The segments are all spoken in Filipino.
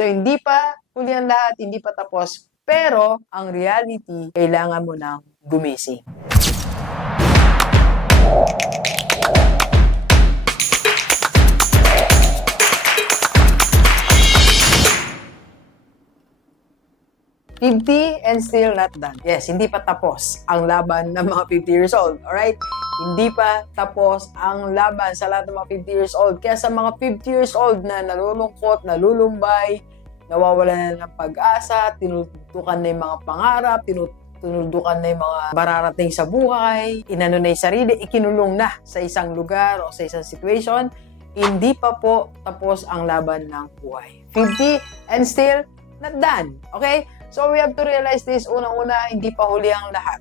So, hindi pa huli ang lahat, hindi pa tapos. Pero, ang reality, kailangan mo nang gumising. "50 and still not done." Yes, hindi pa tapos ang laban ng mga 50 years old. Alright? Hindi pa tapos ang laban sa lahat ng mga 50 years old. Kaya sa mga 50 years old na nalulungkot, nalulumbay, nawawalan na ng pag-asa, tinutukan na yung mga pangarap, tinuldukan na yung mga mararating sa buhay, inano na yung sarili, ikinulong na sa isang lugar o sa isang situation, hindi pa po tapos ang laban ng buhay. 50 and still not done. Okay? So, we have to realize this. Unang-una, hindi pa huli ang lahat.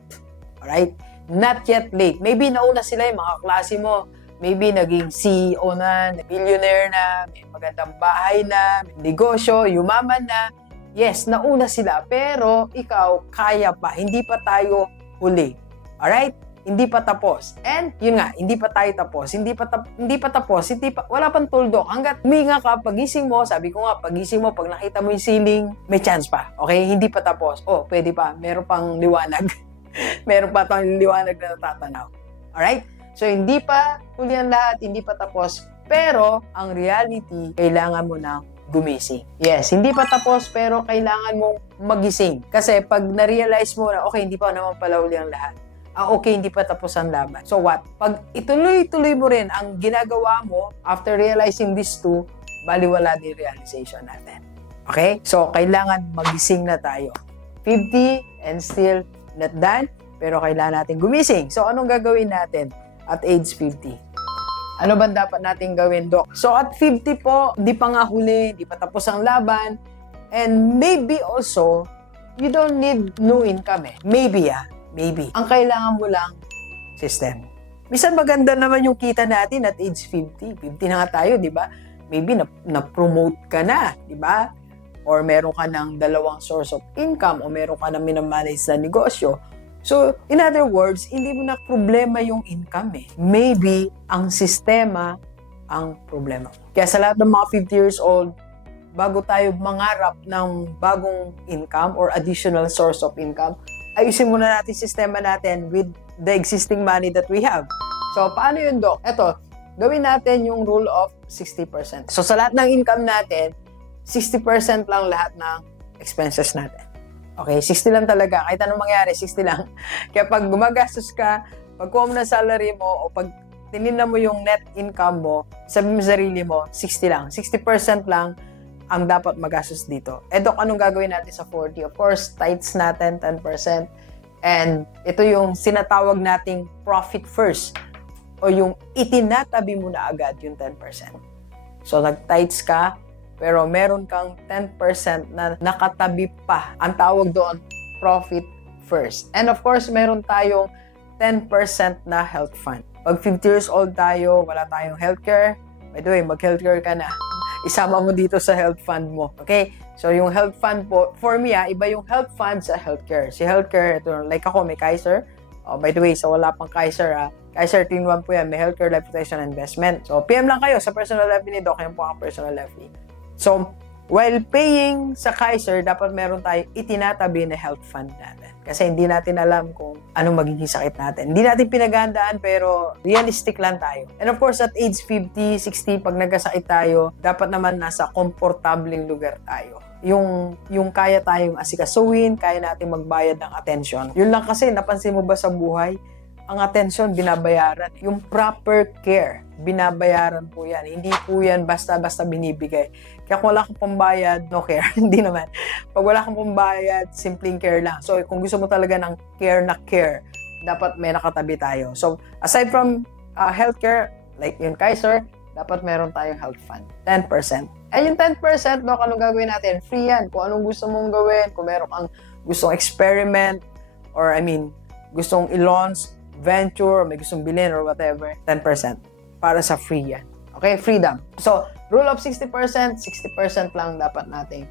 Alright? Not yet late. Maybe nauna sila yung mga klase mo. Maybe naging CEO na, billionaire na, may magandang bahay na, may negosyo, yumaman na. Yes, nauna sila. Pero ikaw, kaya pa. Hindi pa tayo huli. Alright? Hindi pa tapos. And, yun nga, hindi pa tayo tapos. Wala pang tuldok. Hanggat huminga ka, pagising mo, sabi ko nga, pagising mo, pag nakita mo yung ceiling, may chance pa. Okay? Hindi pa tapos. Oh, pwede pa. Meron pang liwanag. Meron pa tayong liwanag na natatanaw. Alright? So, hindi pa huli ang lahat, hindi pa tapos. Pero, ang reality, kailangan mo nang gumising. Yes, hindi pa tapos, pero kailangan mong magising. Kasi, pag na-realize mo na, okay, hindi pa naman pala huli ang lahat. Okay, hindi pa tapos ang laban. So what? Pag ituloy-tuloy mo rin ang ginagawa mo after realizing these two, baliwala din realization natin. Okay? So, kailangan magising na tayo. 50 and still not done, pero kailangan natin gumising. So, anong gagawin natin at age 50? Ano ba dapat natin gawin, Doc? So, at 50 po, hindi pa nga huli, hindi pa tapos ang laban, and maybe also, you don't need new income eh. Maybe Maybe. Ang kailangan mo lang, system. Minsan maganda naman yung kita natin at age 50. 50 na nga tayo, di ba? Maybe na-promote ka na, di ba? Or meron ka ng dalawang source of income o meron ka na minamanage na negosyo. So, in other words, hindi mo na problema yung income eh. Maybe ang sistema ang problema. Kaya sa lahat ng mga 50 years old, bago tayo mangarap ng bagong income or additional source of income, ayusin muna natin sistema natin with the existing money that we have. So, paano yun, Doc? Ito, gawin natin yung rule of 60%. So, sa lahat ng income natin, 60% lang lahat ng expenses natin. Okay, 60 lang talaga. Kahit anong mangyari, 60 lang. Kaya pag gumagastos ka, pag kuha mo ng salary mo, o pag tinignan mo yung net income mo, sabi mo sa sarili mo, 60 lang. 60% lang ang dapat magastos dito. Dok, anong gagawin natin sa 40? Of course, tithes natin, 10%. And ito yung sinatawag nating profit first. O yung itinatabi mo na agad yung 10%. So, nag-tithes ka, pero meron kang 10% na nakatabi pa. Ang tawag doon, profit first. And of course, meron tayong 10% na health fund. Pag 50 years old tayo, wala tayong healthcare, by the way, mag-healthcare ka na. Isama mo dito sa health fund mo. Okay? So, yung health fund po, for me, iba yung health fund sa healthcare. Si healthcare, ito, like ako, may Kaiser. By the way, sa wala pang Kaiser, Kaiser 3-in-1 po yan, may healthcare, life protection, investment. So, PM lang kayo sa personal FB ni Doc, yan po ang personal FB. So, while paying sa Kaiser, dapat meron tayo itinatabi na health fund natin. Kasi hindi natin alam kung anong magiging sakit natin. Hindi natin pinaghandaan pero realistic lang tayo. And of course, at age 50, 60, pag nagkasakit tayo, dapat naman nasa komportableng lugar tayo. Yung kaya tayong asikasuhin, kaya natin magbayad ng atensyon. Yun lang kasi, napansin mo ba sa buhay, ang atensyon, binabayaran. Yung proper care, binabayaran po yan. Hindi po yan basta-basta binibigay. Kaya kung wala kang pambayad, no care. Hindi naman. Pag wala kang pambayad, simpleng care lang. So, kung gusto mo talaga ng care na care, dapat may nakatabi tayo. So, aside from healthcare, like yung Kaiser, dapat meron tayong health fund. 10%. And yung 10%, no, anong gagawin natin? Free yan. Kung anong gusto mong gawin, kung meron kang gustong experiment, or gustong i-launch, venture, may gustong bilhin or whatever, 10% para sa free yan. Okay? Freedom. So, rule of 60%, 60% lang dapat nating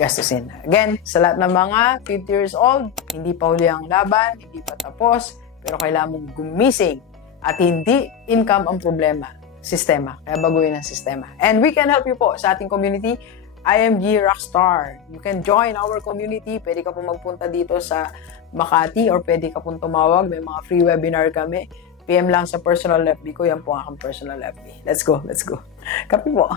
gastusin. Again, sa lahat ng mga 50 years old, hindi pa huli ang laban, hindi pa tapos, pero kailangan mong gumising at hindi income ang problema, sistema. Kaya baguhin ang sistema. And we can help you po sa ating community. IMG Rockstar. You can join our community. Pwede ka po magpunta dito sa Makati or pwede ka pong tumawag. May mga free webinar kami. PM lang sa personal FB ko. Yan po ang aking personal FB. Let's go. Kape po.